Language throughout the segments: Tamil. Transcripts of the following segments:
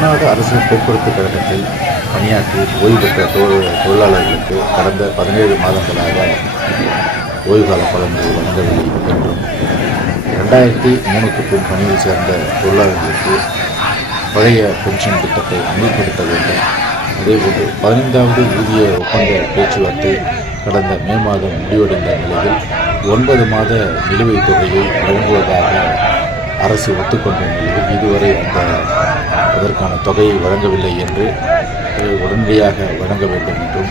தமிழ்நாடு அரசு போக்குவரத்து கழகத்தில் பணியாற்றி ஓய்வு பெற்ற தொழிலாளர்களுக்கு கடந்த 17 மாதங்களாக ஓய்வுகால பலன்கள் வழங்கவில்லை என்றும் 2003க்கு பின் பணியில் சேர்ந்த தொழிலாளர்களுக்கு பழைய பென்ஷன் திட்டத்தை அமல்படுத்த வேண்டும். அதேபோன்று 15வது ஊதிய ஒப்பந்த பேச்சுவார்த்தை கடந்த மே மாதம் முடிவடைந்த நிலையில் 9 மாத நிலுவைத் தொகையை வழங்குவதாக அரசு ஒத்துக்கொண்ட நிலையில் இதுவரை அதற்கான தொகையை வழங்கவில்லை என்று உடனடியாக வழங்க வேண்டும் என்றும்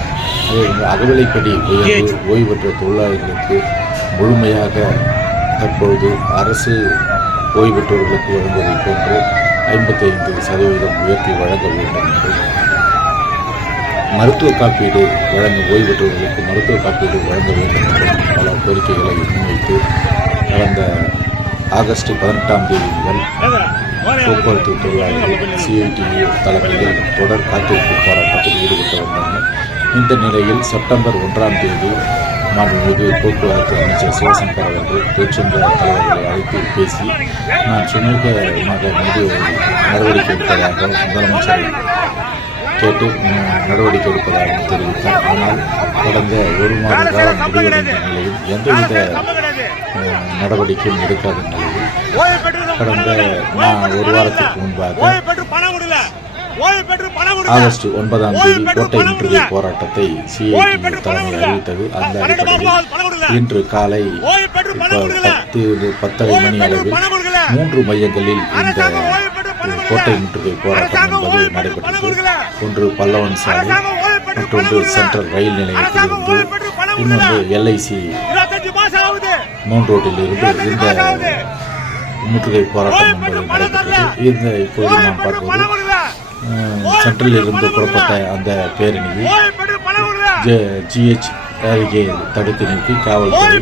அகவிலைப்படி உயர்வு ஓய்வு பெற்ற தொழிலாளர்களுக்கு முழுமையாக தற்பொழுது அரசு ஓய்வு பெற்றவர்களுக்கு வழங்குவதை போன்று 55% உயர்த்தி வழங்க வேண்டும் என்றும் மருத்துவ காப்பீடு ஓய்வு பெற்றவர்களுக்கு மருத்துவ காப்பீடு வழங்க வேண்டும் என்றும் பல கோரிக்கைகளை முன்வைத்து கடந்த ஆகஸ்ட் 18ஆம் தேதி முதல் போக்குவரத்து தொழிலாளர்கள் CITU தலைமையில் தொடர் காத்திருப்பு போராட்டத்தில் ஈடுபட்டு வந்தாங்க. இந்த நிலையில் செப்டம்பர் 1ஆம் தேதி மாண்புமிகு போக்குவரத்து அமைச்சர் சிவசங்கர் அவர்கள் தொழிற்சங்க தலைவர்களை அழைத்து பேசி நான் சுமூகமாக நடவடிக்கை எடுப்பதாக முதலமைச்சரை கேட்டு நடவடிக்கை எடுப்பதாக தெரிவித்தார். ஆனால் கடந்த 1 மாத காலம் முடிவடைந்த நிலையில் எந்தவித நடவடிக்கையும் எடுக்காத நிலையில் கடந்த 1 வாரத்திற்கு முன்பாக ஆகஸ்ட் 9ஆம் தேதி கோட்டை முற்றுகை போராட்டத்தை CITU தலைமை அறிவித்தது. அந்த அடிப்படையில் இன்று காலை 10:30 மணி அளவில் 3 மையங்களில் இந்த கோட்டை முற்றுகை போராட்டம் என்பது நடைபெற்றது. ஒன்று பல்லவன் சாலை, மற்றொன்று சென்ட்ரல் ரயில் நிலையத்திலிருந்து, இன்னொன்று LIC மவுண்ட் ரோட்டில் இருந்து இந்த முற்றுகை போராட்டம் என்பது நடைபெற்றது. இப்போது நாம் பார்ப்பது சென்ட்ரலில் இருந்து புறப்பட்ட அந்த பேரணியை GH அருகே தடுத்து நிறுத்தி காவல்துறை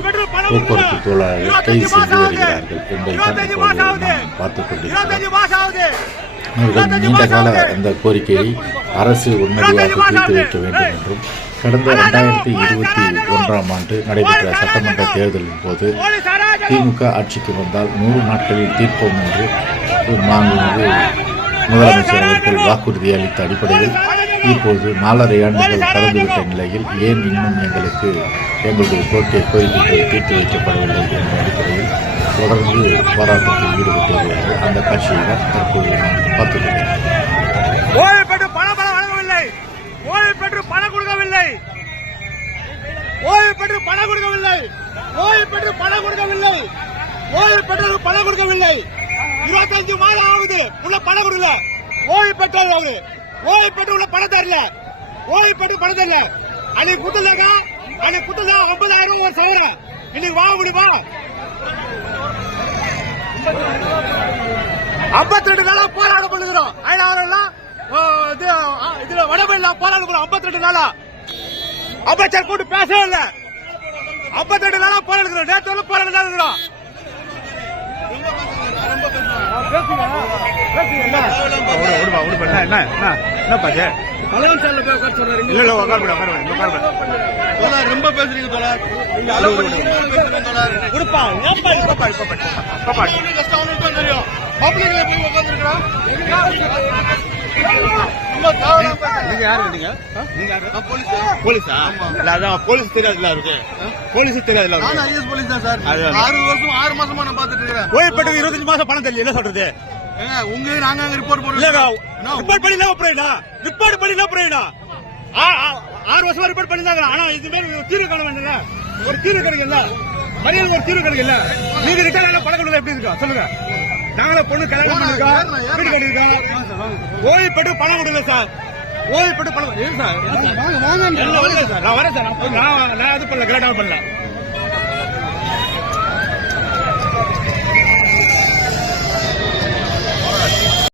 போக்குவரத்து தொழிலாளர்கள் கைது செய்து வருகிறார்கள் என்பதைத்தான் இப்போது நாம் பார்த்துக் கொண்டிருக்கிறோம். அவர்கள் நீண்ட கால அந்த கோரிக்கையை அரசு உடனடியாக தீர்த்து வைக்க வேண்டும் என்றும் கடந்த 2021ஆம் ஆண்டு நடைபெற்ற சட்டமன்ற தேர்தலின் போது திமுக ஆட்சிக்கு வந்தால் 100 நாட்களில் தீர்ப்போம் என்று முதலமைச்சர் அவர்கள் வாக்குறுதி அளித்த அடிப்படையில் இப்போது 4.5 ஆண்டுகள் கடந்துவிட்ட நிலையில் ஏன் இன்னும் எங்களுடைய கோரிக்கைகள் தீர்த்து வைக்கப்படவில்லை என்ற அடிப்படையில் தொடர்ந்து போராட்டத்தில் ஈடுபட்டு வருகிறது. அந்த காட்சியை தான் தற்போது நாம் பார்த்துள்ளோம். ஓய்வு பெற்று பணம் வழங்கவில்லை, ஓய்வு பெற்று பணம் கொடுக்கவில்லை, ஓய்வு பெற்று பணம் கொடுக்கவில்லை, ஓய்வு பெற்று பணம் கொடுக்கவில்லை, ஓய்வு பெற்று பணம் கொடுக்கவில்லை. 25 மாதம் ஆகுது உள்ள பணம் கொடுக்கல. ஓய்வு பெற்றது ஓய்வு பெற்று உள்ள பணம் தரல, ஓய்வு பெற்று பணம் தரல. அன்னைக்கு குத்துலங்க, அன்னைக்கு குத்துல 50,000 ஒரு சவரம். இன்னைக்கு வாங்க முடியுமா? 52 நாளா போராட்டம் பண்ணுகிறோம். இதுல வடபெல்ல போராட்டம் 52 நாளா அமைச்சர் கூட்டு பேசவே இல்ல. 52 நாளா போராடுகிறோம். நேற்று போராட்டம் இருக்கிறோம். ரொம்ப பேசுறீங்க போலீஸ் தெரியாதுல இருக்கு. போலீஸ் தெரியாதுல 6 வருஷம் 6 மாசமா நான் பாத்துட்டு இருக்கேன். ஓய்வு பெற்று 25 மாசம் பணம் தெரியல. என்ன சொல்றது? உங்க நாங்க அங்க ரிப்போர்ட் போடுறோம். ரிப்போர்ட் பண்ணி அப்புறம் ரிப்போர்ட் பண்ணி அப்புறம் 6 வருஷமா ரிப்போர்ட் பண்ணிருந்தாங்க. ஆனா இது மாதிரி தீர்வு காண வேண்டியல, ஒரு தீர்வு கிடைக்கல, மரியாதை ஒரு தீர்வு கிடைக்கல. நீங்க ரிட்டர்ன் பணம் கொடுக்க எப்படி இருக்கா சொல்லுங்க? நாங்கள பொண்ணு கல்யாணம் பண்ணிருக்கோம், வீடு கட்டிருக்கோம். ஓய்வு பெற்று பணம் கொடுக்கல சார். ஓய்வு பெற்று பணம் சார். நான் வரேன் சார். நான் இது பண்ணல, கிரேட் பண்ணல.